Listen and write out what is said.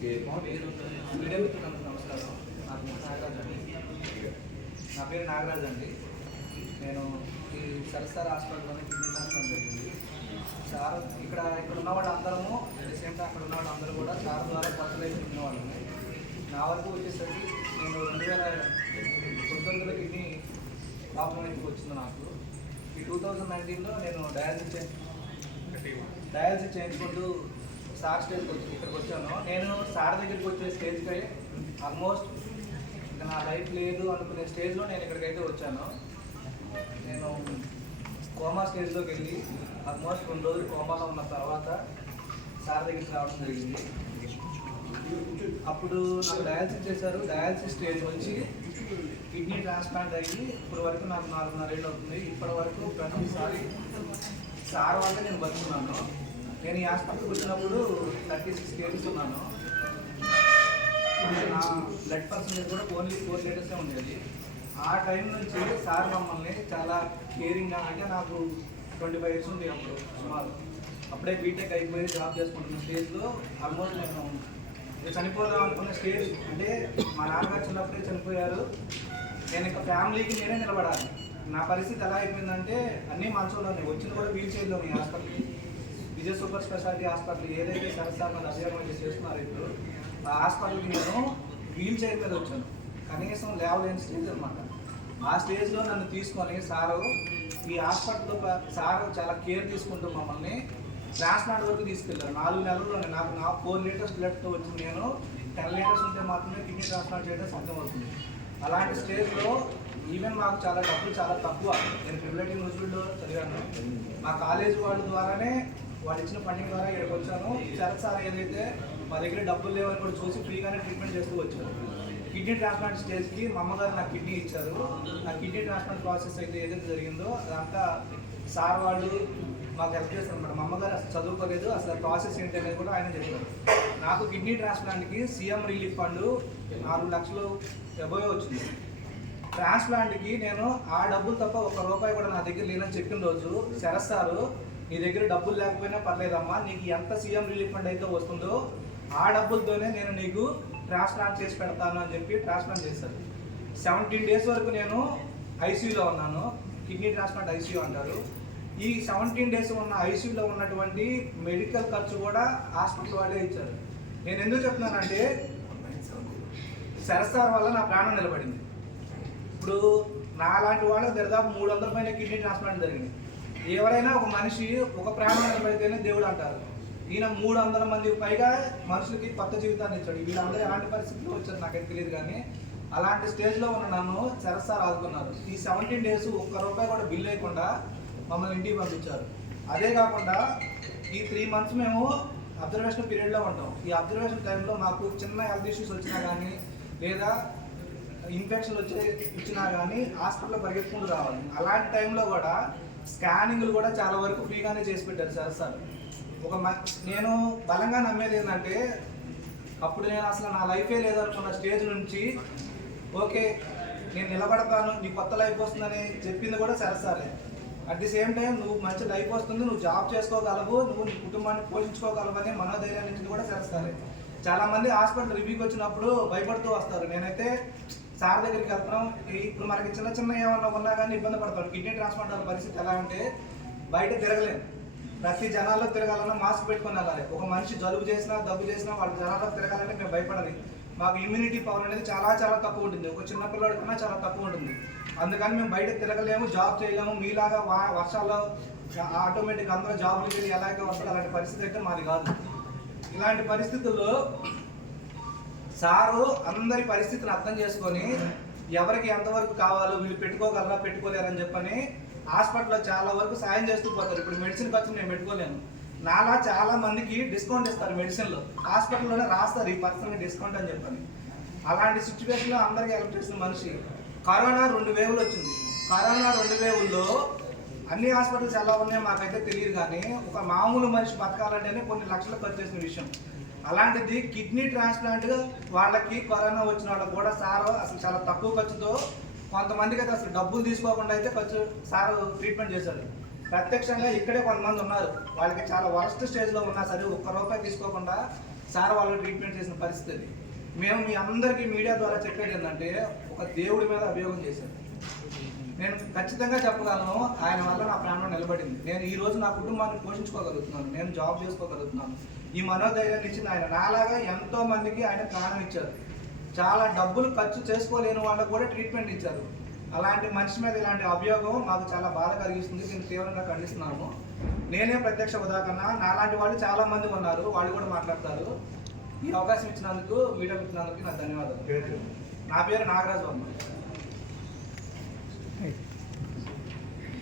Media మిత్రులందరూ నమస్కారం. నా పేరు నాగరాజ్ అండి. నేను ఈ సరస్సార్ హాస్పిటల్లోనే కిడ్నీ ట్రాన్స్ప్లాంట్ జరిగింది. సార్ ఇక్కడ ఉన్న వాళ్ళు అందరము రీసెంట్గా అక్కడ ఉన్న వాళ్ళు అందరూ కూడా సార్ ద్వారా కొత్త లైఫ్ ఉన్నవాళ్ళని. నా వరకు వచ్చేసరికి నేను 2019లో కిడ్నీ ప్రాబ్లం ఎందుకు వచ్చింది నాకు. ఈ 2019లో నేను డయాలసిస్ చేయించుకుంటూ సార్ స్టేజ్కి ఇక్కడికి వచ్చాను. నేను సార్ దగ్గరికి వచ్చే స్టేజ్కి ఆల్మోస్ట్ ఇంకా నా లైఫ్ లేదు అనుకునే స్టేజ్లో నేను ఇక్కడికైతే వచ్చాను. నేను కోమా స్టేజ్లోకి వెళ్ళి ఆల్మోస్ట్ 2 రోజులు కోమాలో ఉన్న తర్వాత సార్ దగ్గరికి రావడం జరిగింది. అప్పుడు నాకు డయాలసిస్ చేశారు. డయాలసిస్ స్టేజ్ నుంచి కిడ్నీ ట్రాన్స్ప్లాంట్ అయ్యి ఇప్పటి వరకు నాకు 4.5 ఏళ్ళు అవుతుంది. ఇప్పటి వరకు ప్రతిసారి సార్ వల్ల నేను బతుకున్నాను. నేను ఈ హాస్పిటల్కి వచ్చినప్పుడు 36 kgs ఉన్నాను. నా బ్లడ్ పర్సెంటేజ్ కూడా ఓన్లీ 4 లీటర్సే ఉండేది. ఆ టైం నుంచి సార్ మమ్మల్ని చాలా కేరింగ్గా, అంటే నాకు 25 years ఉంది అప్పుడు సుమారు. అప్పుడే బీటెక్ అయిపోయి జాబ్ చేసుకుంటున్న స్టేజ్లో ఆల్మోస్ట్ నేను చనిపోదాం అనుకున్న స్టేజ్. అంటే మా నాన్నగారు చిన్నప్పుడే చనిపోయారు. నేను ఇంకా ఫ్యామిలీకి నేనే నిలబడాలి. నా పరిస్థితి ఎలా అయిపోయిందంటే అన్నీ మంచంలోనే, వచ్చింది కూడా వీల్ చైర్లోనే. హాస్పిటల్కి విజయ సూపర్ స్పెషాలిటీ హాస్పిటల్ ఏదైతే సరస్సార్ అభియానం చేస్తున్నారు ఇప్పుడు, ఆ హాస్పిటల్కి నేను వీల్ చైర్ మీద వచ్చాను. కనీసం లేవలేని స్టేజ్ అనమాట. ఆ స్టేజ్లో నన్ను తీసుకొని సారు ఈ హాస్పిటల్లో సారు చాలా కేర్ తీసుకుంటూ మమ్మల్ని ట్రాన్స్ప్లాంట్ వరకు తీసుకెళ్ళారు. 4 నెలల్లోనే నాకు 4 లీటర్స్ బ్లడ్తో వచ్చింది. నేను 10 లీటర్స్ ఉంటే మాత్రమే కిడ్నీ ట్రాన్స్ప్లాంట్ చేయడం సాధ్యమవుతుంది. అలాంటి స్టేజ్లో ఈవెన్ మాకు చాలా డబ్బులు చాలా తక్కువ. నేను ప్రివిలేజ్ యూనివర్సిటీలో చదివాను. మా కాలేజ్ వాళ్ళ ద్వారానే వాళ్ళు ఇచ్చిన ఫండింగ్ ద్వారా ఇక్కడికి వచ్చాను. సార్ ఏదైతే మా దగ్గర డబ్బులు లేవని కూడా చూసి ఫ్రీగానే ట్రీట్మెంట్ చేస్తూ వచ్చాను. కిడ్నీ ట్రాన్స్ప్లాంట్ స్టేజ్కి మా అమ్మగారు నాకు కిడ్నీ ఇచ్చారు. ఆ కిడ్నీ ట్రాన్స్ప్లాంట్ ప్రాసెస్ అయితే ఏదైతే జరిగిందో అదంతా సార్ వాళ్ళు మాకు హెల్ప్ చేస్తారు అన్నమాట. మా అమ్మగారు అసలు చదువుకోలేదు, అసలు ప్రాసెస్ ఏంటి అనేది కూడా ఆయన చెప్పారు. నాకు కిడ్నీ ట్రాన్స్ప్లాంట్కి సీఎం రిలీఫ్ ఫండ్ 4 లక్షలు అబోవ్ వచ్చింది. ట్రాన్స్ప్లాంట్కి నేను ఆ డబ్బులు తప్ప ₹1 కూడా నా దగ్గర లేదని చెప్పిన రోజు సరస్సారు, నీ దగ్గర డబ్బులు లేకపోయినా పర్లేదమ్మా, నీకు ఎంత సీఎం రిలీఫ్ ఫండ్ అయితే వస్తుందో ఆ డబ్బులతోనే నేను నీకు ట్రాన్స్ప్లాంట్ చేసి పెడతాను అని చెప్పి ట్రాన్స్ప్లాంట్ చేశారు. 17 days వరకు నేను ఐసీయూలో ఉన్నాను. కిడ్నీ ట్రాన్స్ప్లాంట్ ఐసీయూ అంటారు. ఈ 17 days ఉన్న ఐసీయూలో ఉన్నటువంటి మెడికల్ ఖర్చు కూడా హాస్పిటల్ వాళ్ళే ఇచ్చారు. నేను ఎందుకు చెప్తున్నానంటే సరస్సార్ వల్ల నా ప్రాణం నిలబడింది. ఇప్పుడు నాలాంటి వాళ్ళకి దాదాపు 300 పైన కిడ్నీ ట్రాన్స్ప్లాంట్ జరిగింది. ఎవరైనా ఒక మనిషి ఒక ప్రాణం నిలబడితేనే దేవుడు అంటారు. ఈయన 300 మందికి పైగా మనుషులకి కొత్త జీవితాన్ని ఇచ్చాడు. వీళ్ళందరూ ఎలాంటి పరిస్థితుల్లో వచ్చారు నాకైతే తెలియదు, కానీ అలాంటి స్టేజ్లో ఉన్న నన్ను సరస్సార్ ఆదుకున్నారు. ఈ 17 days ₹1 కూడా బిల్ లేకుండా మమ్మల్ని ఇంటికి పంపించారు. అదే కాకుండా ఈ 3 months మేము అబ్జర్వేషన్ పీరియడ్లో ఉంటాం. ఈ అబ్జర్వేషన్ టైంలో మాకు చిన్న హెల్త్ ఇష్యూస్ వచ్చినా కానీ లేదా ఇన్ఫెక్షన్ వచ్చినా కానీ హాస్పిటల్లో పరిగెత్తుకుంటూ రావాలి. అలాంటి టైంలో కూడా స్కానింగ్లు కూడా చాలా వరకు ఫ్రీగానే చేసి పెట్టారు సరస్సార్. నేను బలంగా నమ్మేది ఏంటంటే అప్పుడు నేను అసలు నా లైఫే లేదనుకున్న స్టేజ్ నుంచి ఓకే నేను నిలబడతాను, నీ కొత్త లైఫ్ వస్తుందని చెప్పింది కూడా సరస్సారే. అట్ ది సేమ్ టైం నువ్వు మంచి లైఫ్ వస్తుంది, నువ్వు జాబ్ చేసుకోగలవు, నువ్వు నీ కుటుంబాన్ని పోషించుకోగలవు అనే మనోధైర్యాన్ని నుంచి కూడా సరస్సారే. చాలామంది హాస్పిటల్ రివ్యూకి వచ్చినప్పుడు భయపడుతూ వస్తారు. నేనైతే సార్ దగ్గరికి వెళ్తున్నాం, ఇప్పుడు మనకి చిన్న చిన్న ఏమన్నా ఉన్నా కానీ ఇబ్బంది పడతాను. కిడ్నీ ట్రాన్స్ప్లాంట్ పరిస్థితి ఎలా అంటే బయట తిరగలేము. ప్రతి జనాల్లో తిరగాలన్నా మాస్క్ పెట్టుకుని వెళ్ళాలి. ఒక మనిషి జలుబు చేసినా దగ్గు చేసినా వాళ్ళ జనాల్లో తిరగాలంటే మేము భయపడాలి. మాకు ఇమ్యూనిటీ పవర్ అనేది చాలా చాలా తక్కువ ఉంటుంది. ఒక చిన్న పిల్లడి కన్నా చాలా తక్కువ ఉంటుంది. అందుకని మేము బయట తిరగలేము, జాబ్ చేయలేము. మీలాగా వర్షాల్లో ఆటోమేటిక్గా అందరూ జాబ్లు వెళ్ళి ఎలాగే వస్తారు, అలాంటి పరిస్థితి అయితే మాది కాదు. ఇలాంటి పరిస్థితుల్లో సారు అందరి పరిస్థితిని అర్థం చేసుకొని ఎవరికి ఎంతవరకు కావాలో వీళ్ళు పెట్టుకోగలరా పెట్టుకోలేరని చెప్పని హాస్పిటల్లో చాలా వరకు సాయం చేస్తూ పోతారు. ఇప్పుడు మెడిసిన్ ఖర్చు నేను పెట్టుకోలేను. నాలా చాలా మందికి డిస్కౌంట్ ఇస్తారు మెడిసిన్లో, హాస్పిటల్లోనే రాస్తారు ఈ పర్సన్ డిస్కౌంట్ అని చెప్పని. అలాంటి సిచ్యువేషన్లో అందరికీ హెల్ప్ చేసిన మనిషి. కరోనా 2 వేవ్లు వచ్చింది. కరోనా 2 వేవ్ల్లో అన్ని హాస్పిటల్స్ ఎలా ఉన్నాయో మాకైతే తెలియదు, కానీ ఒక మామూలు మనిషి బతకాలంటేనే కొన్ని లక్షలు ఖర్చు చేసిన విషయం. అలాంటిది కిడ్నీ ట్రాన్స్ప్లాంట్ వాళ్ళకి కరోనా వచ్చిన వాళ్ళకి కూడా సార్ అసలు చాలా తక్కువ ఖర్చుతో, కొంతమందికి అయితే అసలు డబ్బులు తీసుకోకుండా అయితే ఖర్చు సార్ ట్రీట్మెంట్ చేశాడు. ప్రత్యక్షంగా ఇక్కడే కొంతమంది ఉన్నారు, వాళ్ళకి చాలా వరస్ట్ స్టేజ్లో ఉన్నా సరే ₹1 తీసుకోకుండా సార్ వాళ్ళు ట్రీట్మెంట్ చేసిన పరిస్థితి. మేము మీ అందరికీ మీడియా ద్వారా చెప్పేది ఏంటంటే ఒక దేవుడి మీద అభియోగం చేశారు. నేను ఖచ్చితంగా చెప్పగలను, ఆయన వల్ల నా ప్రాణం నిలబడింది. నేను ఈ రోజు నా కుటుంబాన్ని పోషించుకోగలుగుతున్నాను, నేను జాబ్ చేసుకోగలుగుతున్నాను. ఈ మనోధైర్యాన్ని ఇచ్చింది ఆయన. నాలాగా ఎంతో మందికి ఆయన ప్రాణం ఇచ్చారు. చాలా డబ్బులు ఖర్చు చేసుకోలేని వాళ్ళకు కూడా ట్రీట్మెంట్ ఇచ్చారు. అలాంటి మనిషి మీద ఇలాంటి అభియోగం మాకు చాలా బాధ కలిగిస్తుంది. దీన్ని తీవ్రంగా ఖండిస్తున్నాము. నేనే ప్రత్యక్ష ఉదాహరణ, నాలాంటి వాళ్ళు చాలా మంది ఉన్నారు, వాళ్ళు కూడా మాట్లాడతారు. ఈ అవకాశం ఇచ్చినందుకు, వీడియో ఇచ్చినందుకు నాకు ధన్యవాదాలు. నా పేరు నాగరాజ్ వర్మ.